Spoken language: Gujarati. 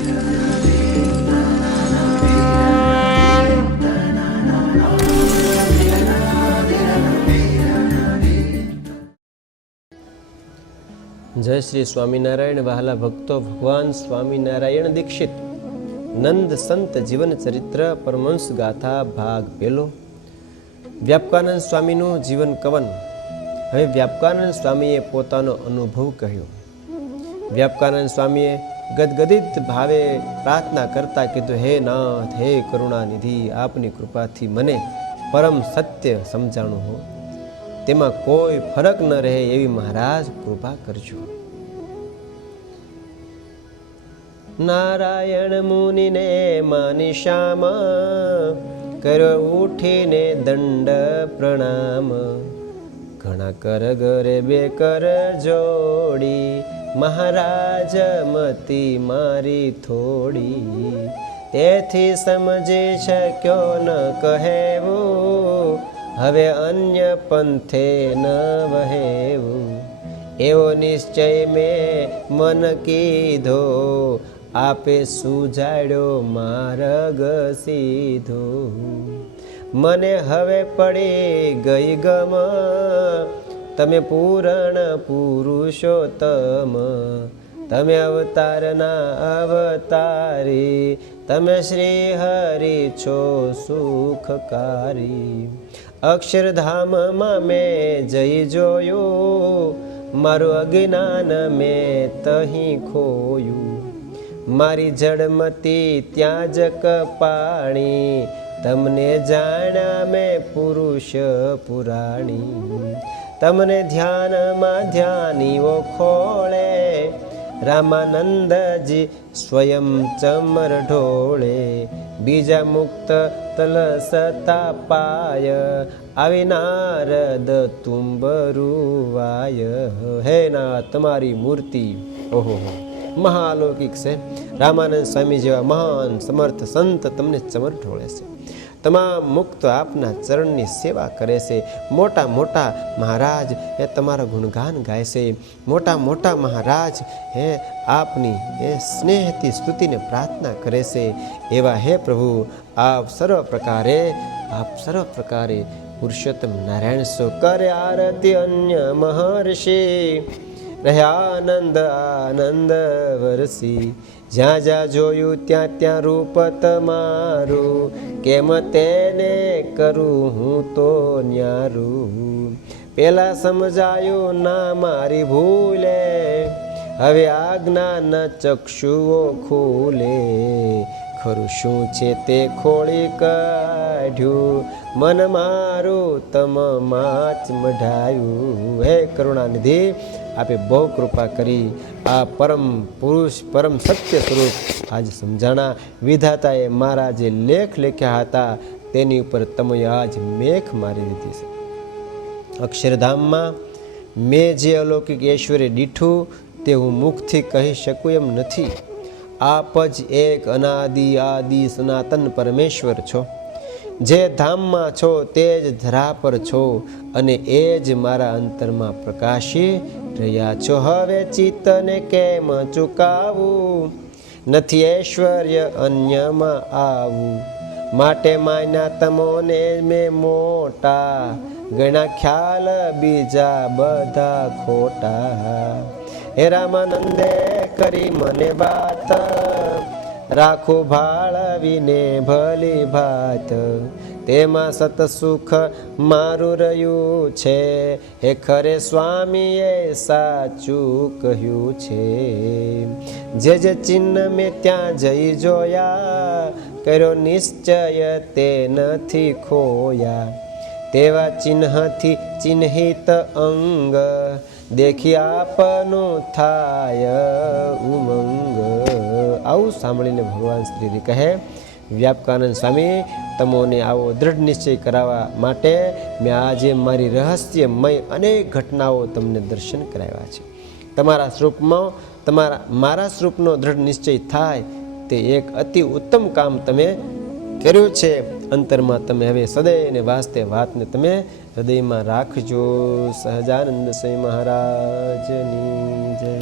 જય શ્રી સ્વામિનારાયણ. વહાલા ભક્તો, ભગવાન સ્વામિનારાયણ દીક્ષિત નંદ સંત જીવન ચરિત્ર પરમહંસ ગાથા ભાગ પહેલો. વ્યાપકાનંદ સ્વામીનું જીવન કવન. હવે વ્યાપકાનંદ સ્વામીએ પોતાનો અનુભવ કહ્યો. વ્યાપકાનંદ સ્વામીએ ગદગદિત ભાવે પ્રાર્થના કરતા કીધું, હે નાથ, હે કરુણાનિધિ, આપની કૃપાથી મને પરમ સત્ય સમજાણું હો, તેમાં કોઈ ફરક ન રહે એવી મહારાજ કૃપા કરજો. નારાયણ મુનિને માની શ્યામ, કર્યો ઉઠીને દંડ પ્રણામ. ઘણા કર ગરે બે કર જોડી, મહારાજ મતી મારી થોડી. તેથી સમજી શક્યો ન કહેવું, હવે અન્ય પંથે ન વહેવું. એવો નિશ્ચય મેં મન કીધો, આપે સુજાડ્યો માર્ગ સીધો. મને હવે પડી ગઈ ગમ, તમે પૂરણ પુરુષોત્તમ. તમે અવતારના અવતારી, તમે શ્રી હરિ છો સુખકારી. અક્ષરધામમાં મેં જઈ જોયું, મારું અજ્ઞાન મેં તહીં ખોયું. મારી જડમતી ત્યાં જ કપાણી, તમને જાણ્યા મેં પુરુષ પુરાણી. તમને ધ્યાનમાં ધ્યાનીઓ ખોળે, રામાનંદજી સ્વયં ચમર ઢોળે. બીજા મુક્ત તલસતા પાય, આવી નારદ તુંબરુવાય. હે ના, તમારી મૂર્તિ ઓહો મહાલૌકિક છે. રામાનંદ સ્વામી જેવા મહાન સમર્થ સંત તમને ચમર ઢોળે છે. તમામ મુક્ત આપના ચરણની સેવા કરે છે. મોટા મોટા મહારાજ એ તમારા ગુણગાન ગાય છે. મોટા મોટા મહારાજ હે આપની એ સ્નેહથી સ્તુતિને પ્રાર્થના કરે છે. એવા હે પ્રભુ, આપ સર્વ પ્રકારે પુરુષોત્તમ નારાયણ સો. કરે આરતી અન્ય મહર્ષિ, રહ્યા આનંદ વરસી. જ્યાં જ્યાં જોયું ત્યાં ત્યાં રૂપ તમારું, કેમ તેને કરું હું તો ન્યારું. પેલા સમજાયું ના મારી ભૂલે, હવે આજ્ઞા ન ચક્ષુઓ ખુલે. ખરું શું છે તે ખોળી કાઢ્યું, મન મારું તમ માચ મઢાયું. હે કરુણાનિધિ, આપે બહુ કૃપા કરી. આ પરમ પુરુષ પરમ સત્ય સ્વરૂપ આજ સમજાણા. વિધાતાએ મારા જે લેખ લખ્યા હતા તેની ઉપર તમે આજ મેખ મારી દીધી છે. અક્ષરધામમાં મેં જે અલૌકિક ઐશ્વર્ય દીઠું તે હું મુખથી કહી શકું એમ નથી. આપ જ એક અનાદિ આદિ સનાતન પરમેશ્વર છો. જે ધામમાં છો તે જ ધરા પર છો, અને એ જ મારા અંતરમાં પ્રકાશી રહ્યા છો. હવે ચિત્તને કેમ ચૂકાવું, નથી ઐશ્વર્ય અન્યમાં આવું. માટે માન્યા તમોને મેં મોટા, ગણા ખ્યાલ બીજા બધા ખોટા. હે રામાનંદે કરી મને વાત, રાખો ભાળવીને ભલી ભાત. તેમાં સતસુખ મારું રહ્યું છે, હે ખરે સ્વામીએ સાચું કહ્યું છે. જે જે ચિહ્ન મેં ત્યાં જઈ જોયા, કર્યો નિશ્ચય તે નથી ખોયા. તેવા ચિહ્નથી ચિહ્નિત અંગ, દેખી આપનું થાય ઉમંગ. આવું સાંભળીને ભગવાન શ્રી કહે, વ્યાપકાનંદ સ્વામી, તમોને આવો દ્રઢ નિશ્ચય કરાવવા માટે મેં આજે મારી રહસ્યમય અનેક ઘટનાઓ તમને દર્શન કરાવ્યા છે. તમારા સ્વરૂપમાં મારા સ્વરૂપનો દ્રઢ નિશ્ચય થાય તે એક અતિ ઉત્તમ કામ તમે કર્યું છે. અંતરમાં તમે હવે સદૈવને વાસ્તે વાતને તમે હૃદયમાં રાખજો. સહજાનંદ સ્વામી મહારાજની જય.